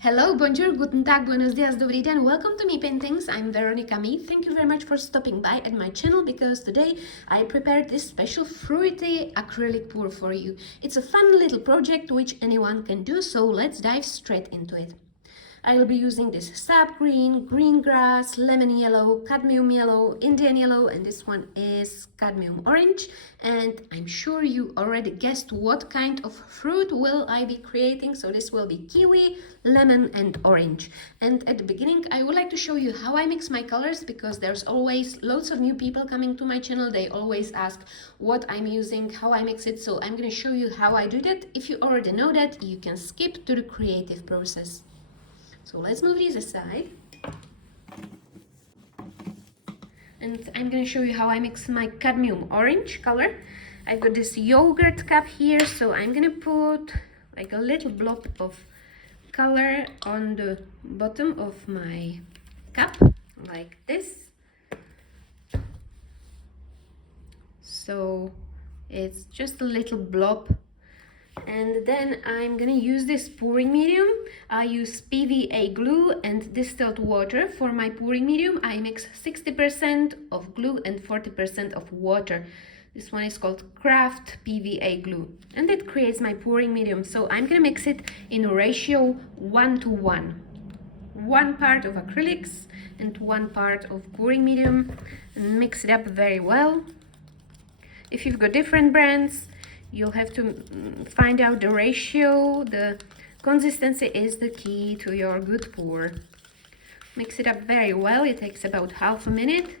Hello, bonjour, guten tag, buenos dias, dobrý den. Welcome to Mii Paintings. I'm Veronika Mii. Thank you very much for stopping by at my channel because today I prepared this special fruity acrylic pour for you. It's a fun little project which anyone can do, so let's dive straight into it. I will be using this sap green, green grass, lemon yellow, cadmium yellow, Indian yellow, and this one is cadmium orange. And I'm sure you already guessed what kind of fruit will I be creating. So this will be kiwi, lemon, and orange. And at the beginning, I would like to show you how I mix my colors because there's always lots of new people coming to my channel. They always ask what I'm using, how I mix it. So I'm going to show you how I do that. If you already know that, you can skip to the creative process. So let's move these aside. And I'm going to show you how I mix my cadmium orange color. I've got this yogurt cup here, so I'm going to put like a little blob of color on the bottom of my cup, like this. So it's just a little blob. And then I'm gonna use this pouring medium. I use PVA glue and distilled water for my pouring medium. I mix 60% of glue and 40% of water. This one is called Craft PVA glue, and it creates my pouring medium. So I'm gonna mix it in a ratio 1:1. 1 part of acrylics and 1 part of pouring medium, and mix it up very well. If you've got different brands, you'll have to find out the ratio. The consistency is the key to your good pour. Mix it up very well. It takes about half a minute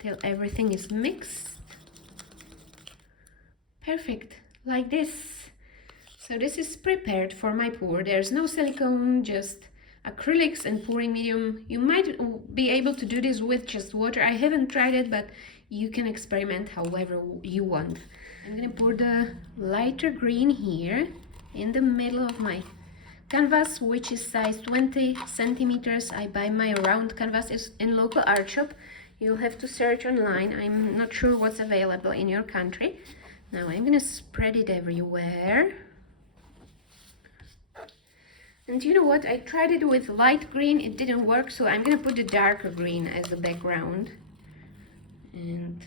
till everything is mixed. Perfect, like this. So this is prepared for my pour. There's no silicone, just acrylics and pouring medium. You might be able to do this with just water. I haven't tried it, but you can experiment however you want. I'm gonna pour the lighter green here in the middle of my canvas, which is size 20 centimeters. I buy my round canvas in local art shop. You'll have to search online. I'm not sure what's available in your country. Now I'm gonna spread it everywhere. And you know what? I tried it with light green, it didn't work, so I'm gonna put the darker green as the background. And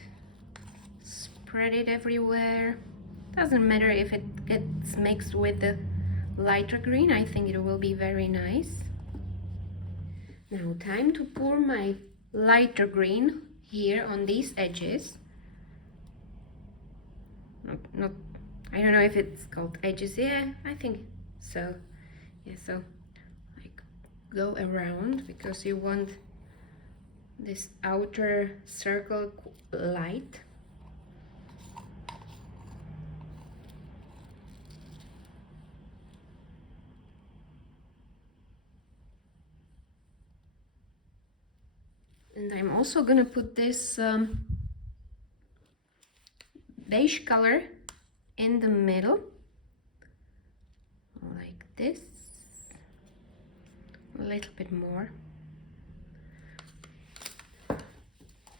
spread it everywhere. Doesn't matter if it gets mixed with the lighter green. I think it will be very nice. Now time to pour my lighter green here on these edges. Not I don't know if it's called edges. Yeah, I think so. Yeah, so like go around because you want this outer circle light. And I'm also gonna put this beige color in the middle, like this, a little bit more.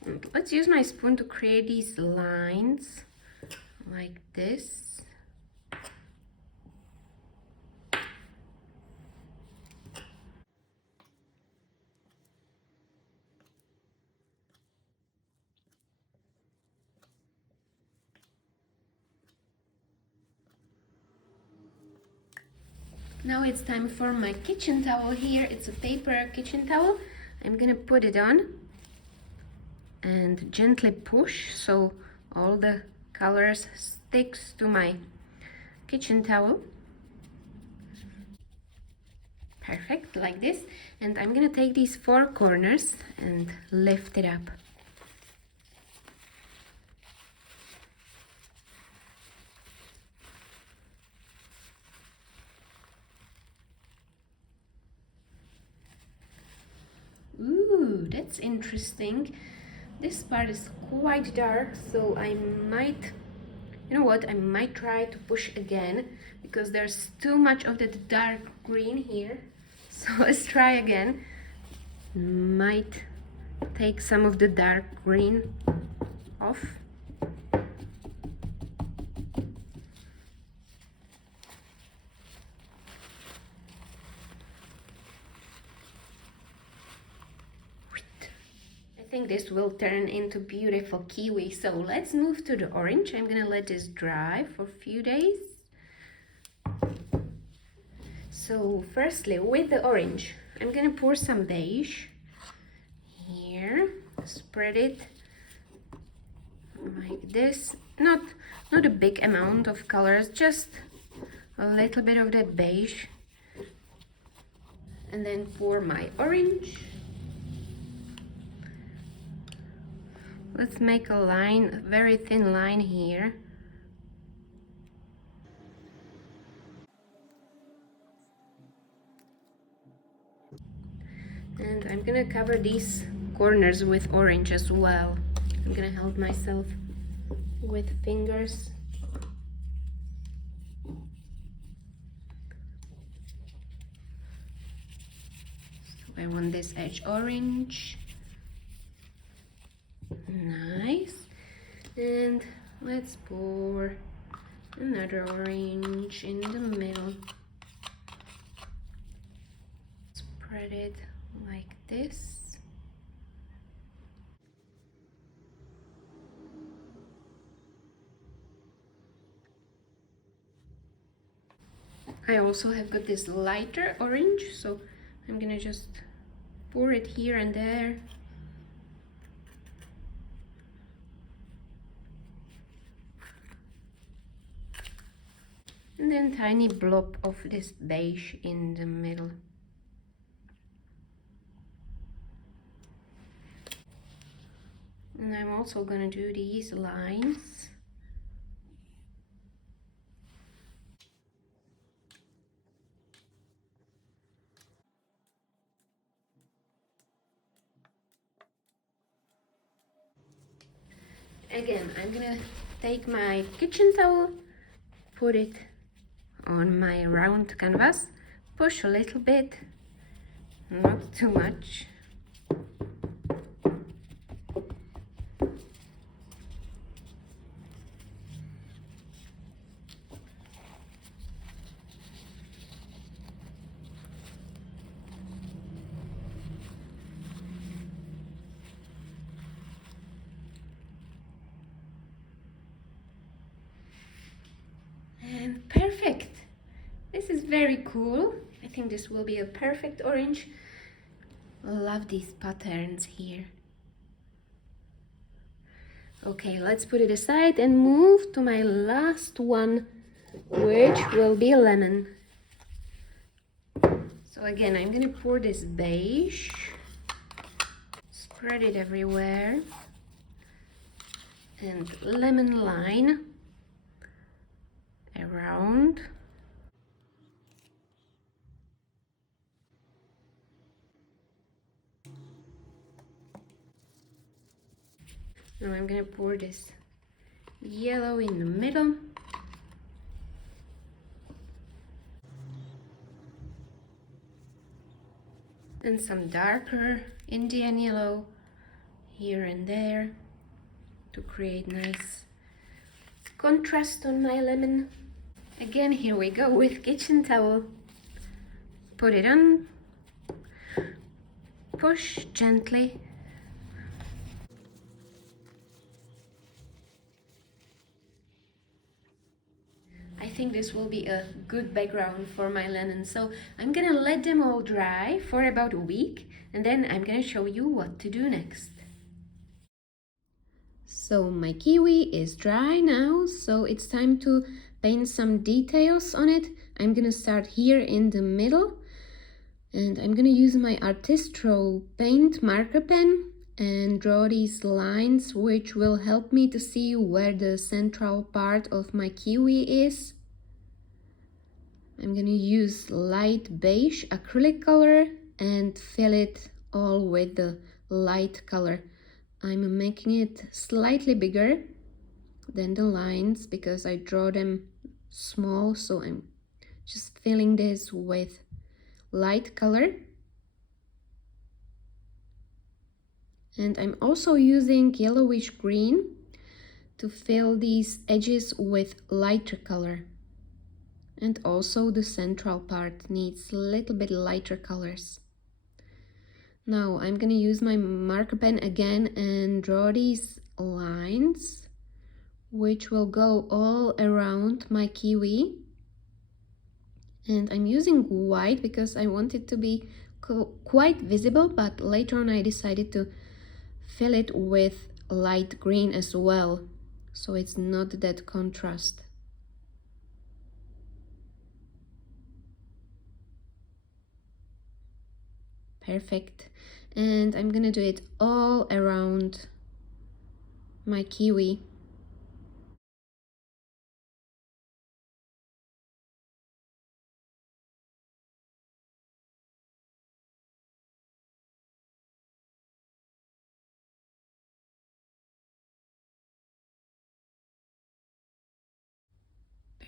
And let's use my spoon to create these lines, like this. Now it's time for my kitchen towel here. It's a paper kitchen towel. I'm gonna put it on and gently push so all the colors sticks to my kitchen towel. Perfect, like this. And I'm gonna take these 4 corners and lift it up. Ooh, that's interesting. This part is quite dark, so I might, you know what, I might try to push again because there's too much of the dark green here. So let's try again. Might take some of the dark green off. think this will turn into beautiful kiwi. So let's move to the orange. I'm gonna let this dry for a few days. So firstly, with the orange, I'm gonna pour some beige here, spread it like this. Not a big amount of colors, just a little bit of that beige. And then pour my orange. Let's make a line, a very thin line here. And I'm gonna cover these corners with orange as well. I'm gonna help myself with fingers. So I want this edge orange. Nice. And let's pour another orange in the middle. Spread it like this. I also have got this lighter orange, so I'm gonna just pour it here and there. And then tiny blob of this beige in the middle. And I'm also gonna do these lines. Again, I'm gonna take my kitchen towel, put it on my round canvas, push a little bit, not too much. And perfect. This is very cool. I think this will be a perfect orange. Love these patterns here. Okay, let's put it aside and move to my last one, which will be lemon. So again, I'm gonna pour this beige, spread it everywhere, and lemon line around. Now I'm gonna pour this yellow in the middle. And some darker Indian yellow here and there to create nice contrast on my lemon. Again, here we go with kitchen towel. Put it on, push gently. I think this will be a good background for my lemon, so I'm gonna let them all dry for about a week, and then I'm gonna show you what to do next. So my kiwi is dry now, so it's time to paint some details on it. I'm gonna start here in the middle, and I'm gonna use my Artistro paint marker pen and draw these lines, which will help me to see where the central part of my kiwi is. I'm gonna use light beige acrylic color and fill it all with the light color. I'm making it slightly bigger than the lines because I draw them small, so I'm just filling this with light color. And I'm also using yellowish green to fill these edges with lighter color. And also the central part needs a little bit lighter colors. Now I'm gonna use my marker pen again and draw these lines which will go all around my kiwi. And I'm using white because I want it to be quite visible, but later on I decided to fill it with light green as well, so it's not that contrast. Perfect. And I'm gonna do it all around my kiwi.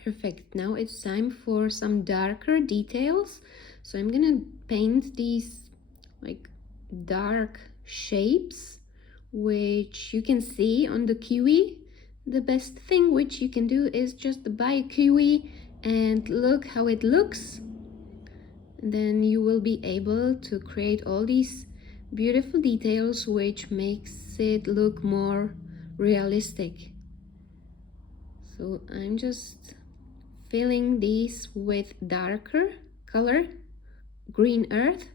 Perfect. Now it's time for some darker details. So I'm gonna paint these like dark shapes which you can see on the kiwi. The best thing which you can do is just buy a kiwi and look how it looks. And then you will be able to create all these beautiful details which makes it look more realistic. So I'm just filling these with darker color, green earth,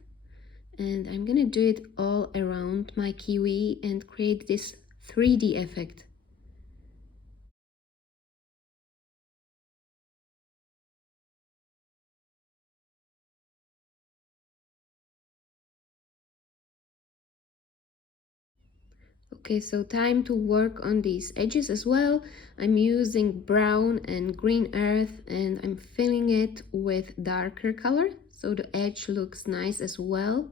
and I'm gonna do it all around my kiwi and create this 3D effect. Okay, so time to work on these edges as well. I'm using brown and green earth and I'm filling it with darker color so the edge looks nice as well.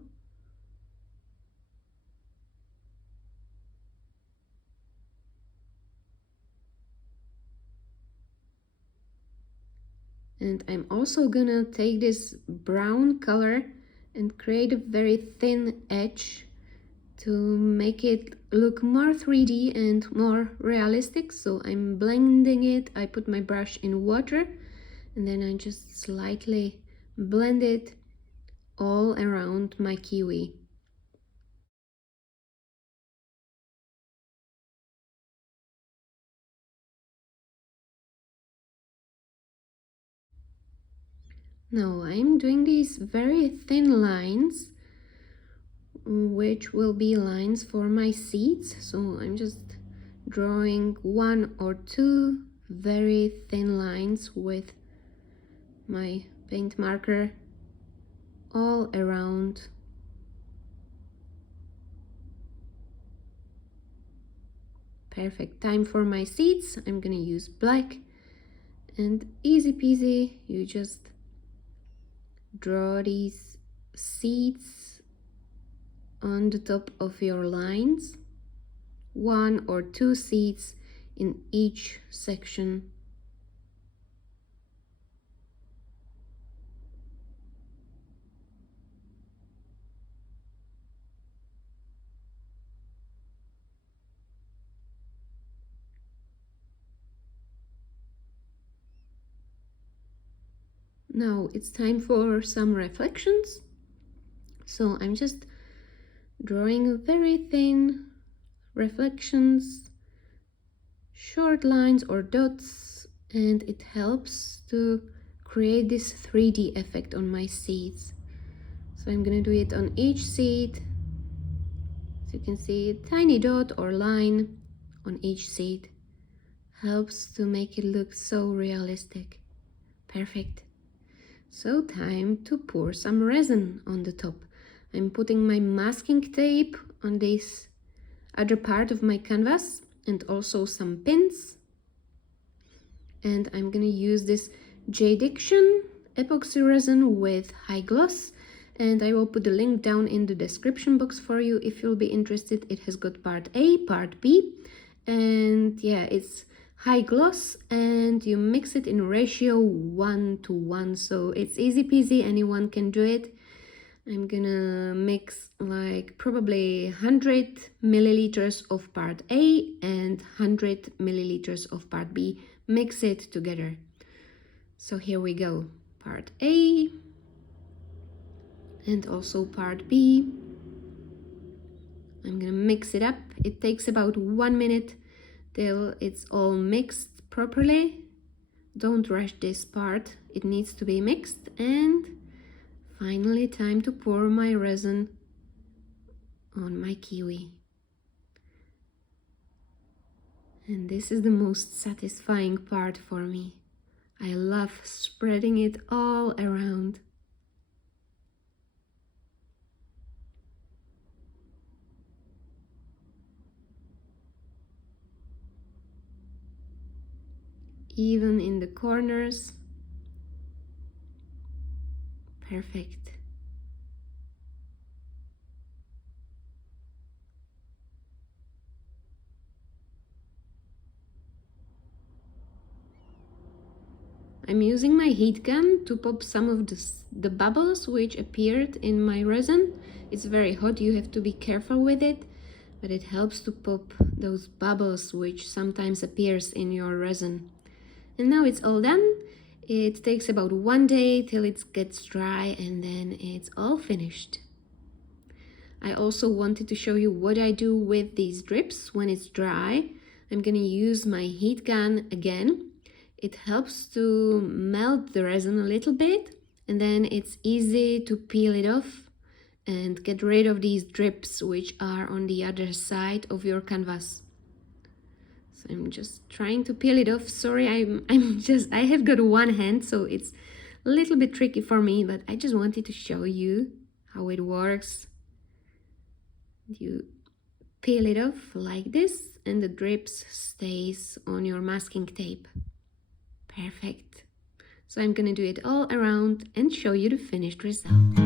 And I'm also gonna take this brown color and create a very thin edge to make it look more 3D and more realistic. So I'm blending it. I put my brush in water and then I just slightly blend it all around my kiwi. Now I'm doing these very thin lines which will be lines for my seeds. So I'm just drawing 1 or 2 very thin lines with my paint marker all around. Perfect. Time for my seeds. I'm gonna use black and easy peasy, you just draw these seeds on the top of your lines, 1 or 2 seeds in each section. Now it's time for some reflections. So I'm just drawing very thin reflections, short lines or dots, and it helps to create this 3D effect on my seeds. So I'm gonna do it on each seed. So you can see a tiny dot or line on each seed. Helps to make it look so realistic. Perfect. So time to pour some resin on the top. I'm putting my masking tape on this other part of my canvas and also some pins. And I'm gonna use this J-Diction epoxy resin with high gloss, and I will put the link down in the description box for you if you'll be interested. It has got part A, part B, and yeah, it's high gloss and you mix it in ratio 1:1, so it's easy peasy, anyone can do it. I'm gonna mix like probably 100 milliliters of part A and 100 milliliters of part B. Mix it together. So here we go, part A and also part B. I'm gonna mix it up. It takes about 1 minute till it's all mixed properly. Don't rush this part, it needs to be mixed. And finally, time to pour my resin on my kiwi. And this is the most satisfying part for me. I love spreading it all around. Even in the corners. Perfect. I'm using my heat gun to pop some of the bubbles which appeared in my resin. It's very hot, you have to be careful with it, but it helps to pop those bubbles which sometimes appears in your resin. And now it's all done. It takes about 1 day till it gets dry, and then it's all finished. I also wanted to show you what I do with these drips when it's dry. I'm gonna use my heat gun again. It helps to melt the resin a little bit, and then it's easy to peel it off and get rid of these drips which are on the other side of your canvas. So I'm just trying to peel it off. Sorry, I have got one hand, so it's a little bit tricky for me, but I just wanted to show you how it works. You peel it off like this, and the drips stays on your masking tape. Perfect. So I'm gonna do it all around and show you the finished result.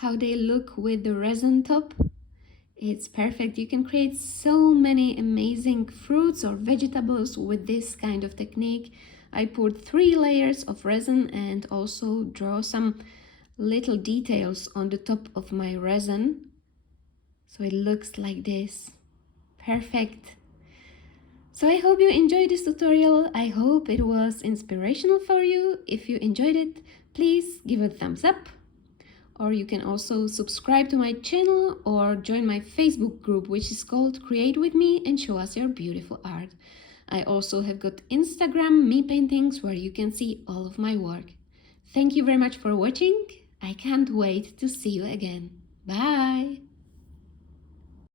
How they look with the resin top. It's perfect. You can create so many amazing fruits or vegetables with this kind of technique. I poured 3 layers of resin and also draw some little details on the top of my resin, so it looks like this. Perfect. So I hope you enjoyed this tutorial. I hope it was inspirational for you. If you enjoyed it, please give it a thumbs up. Or you can also subscribe to my channel or join my Facebook group, which is called Create With Me and show us your beautiful art. I also have got Instagram, Me Paintings, where you can see all of my work. Thank you very much for watching. I can't wait to see you again. Bye!